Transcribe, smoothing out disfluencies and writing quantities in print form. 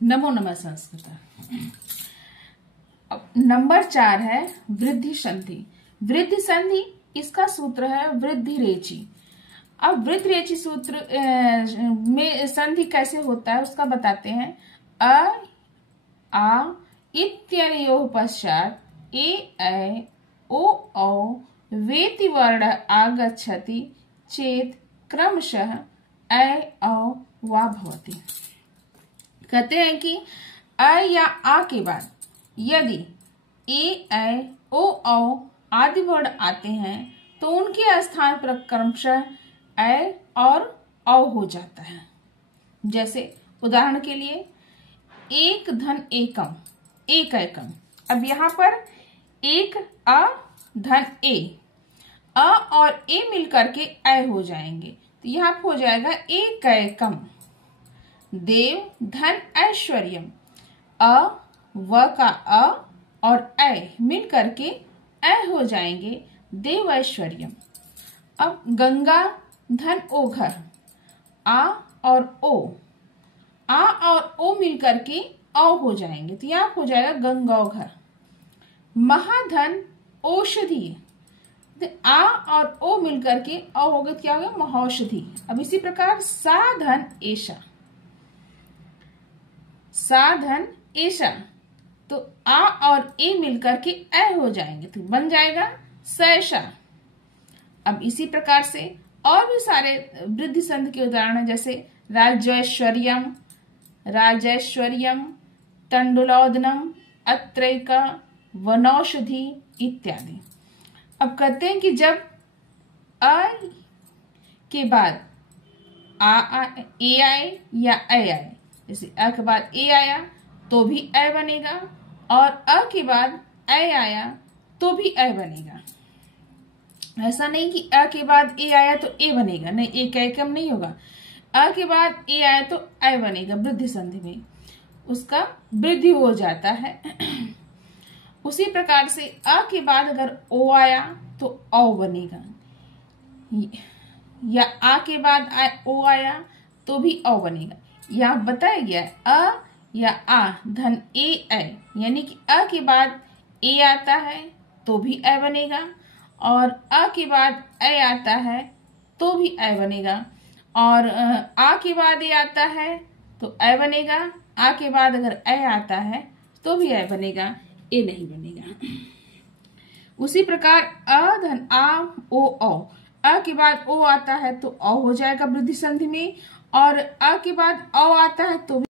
नमो नमः संस्कृत। अब नंबर 4 है वृद्धि संधि। वृद्धि संधि इसका सूत्र है वृद्धि रेचि। अब वृद्धि रेचि सूत्र में संधि कैसे होता है उसका बताते हैं। अ आ इत्यनयोः पश्चात ए ऐ ओ औ वेति वर्ण आगच्छति चेत क्रमशः ऐ औ वा भवति। कहते हैं कि अ या आ के बाद यदि ए ऐ ओ औ आदि वर्ण आते हैं तो उनके स्थान पर क्रमशः ऐ और औ हो जाता है। जैसे उदाहरण के लिए एक धन एकम, एक एकम। अब यहाँ पर एक अ धन ए, अ और ए मिलकर के ऐ हो जाएंगे तो यहाँ पर हो जाएगा एक एकम। देव धन ऐश्वर्यम, अ व का अ और ऐ मिल करके ऐ हो जाएंगे देव ऐश्वर्यम। अब गंगा धन ओघर, आ और ओ, आ और ओ मिल करके औ हो जाएंगे तो यहाँ हो जाएगा गंगौघर। महाधन औषधि, आ और ओ मिल करके औ होगा क्या हो गया महौषधि। अब इसी प्रकार साधन ऐशा, साधन ऐशा तो आ और ए मिलकर के ऐ हो जाएंगे तो बन जाएगा सैषा। अब इसी प्रकार से और भी सारे वृद्धि संधि के उदाहरण है जैसे राजैश्वर्यम, राजैश्वर्यम, तंडुलोदनम, अत्रैका, वनौषधि इत्यादि। अब कहते हैं कि जब अ के बाद ए आए या ऐ आए, जैसे अ के बाद ए आया तो भी ऐ बनेगा और अ के बाद ऐ आया तो भी ऐ बनेगा। ऐसा नहीं कि अ के बाद ए आया तो ए बनेगा, नहीं, एक एकम नहीं होगा। अ के बाद ए आया तो ऐ बनेगा। वृद्धि संधि में उसका वृद्धि हो जाता है। उसी प्रकार से अ के बाद अगर ओ आया तो औ बनेगा, या आ के बाद ओ आया तो भी औ बनेगा। यहाँ बताया गया है अ या आ धन ए ऐ, यानी कि अ के बाद ए आता है तो भी ऐ बनेगा और अ के बाद ऐ आता है तो भी ऐ बनेगा और आ के बाद ए आता है तो ऐ बनेगा। आ के बाद अगर ऐ आता है तो भी ऐ बनेगा, ए नहीं बनेगा। उसी प्रकार अ धन आ ओ औ, अ के बाद ओ आता है तो औ हो जाएगा वृद्धि संधि में और अ के बाद औ आता है तो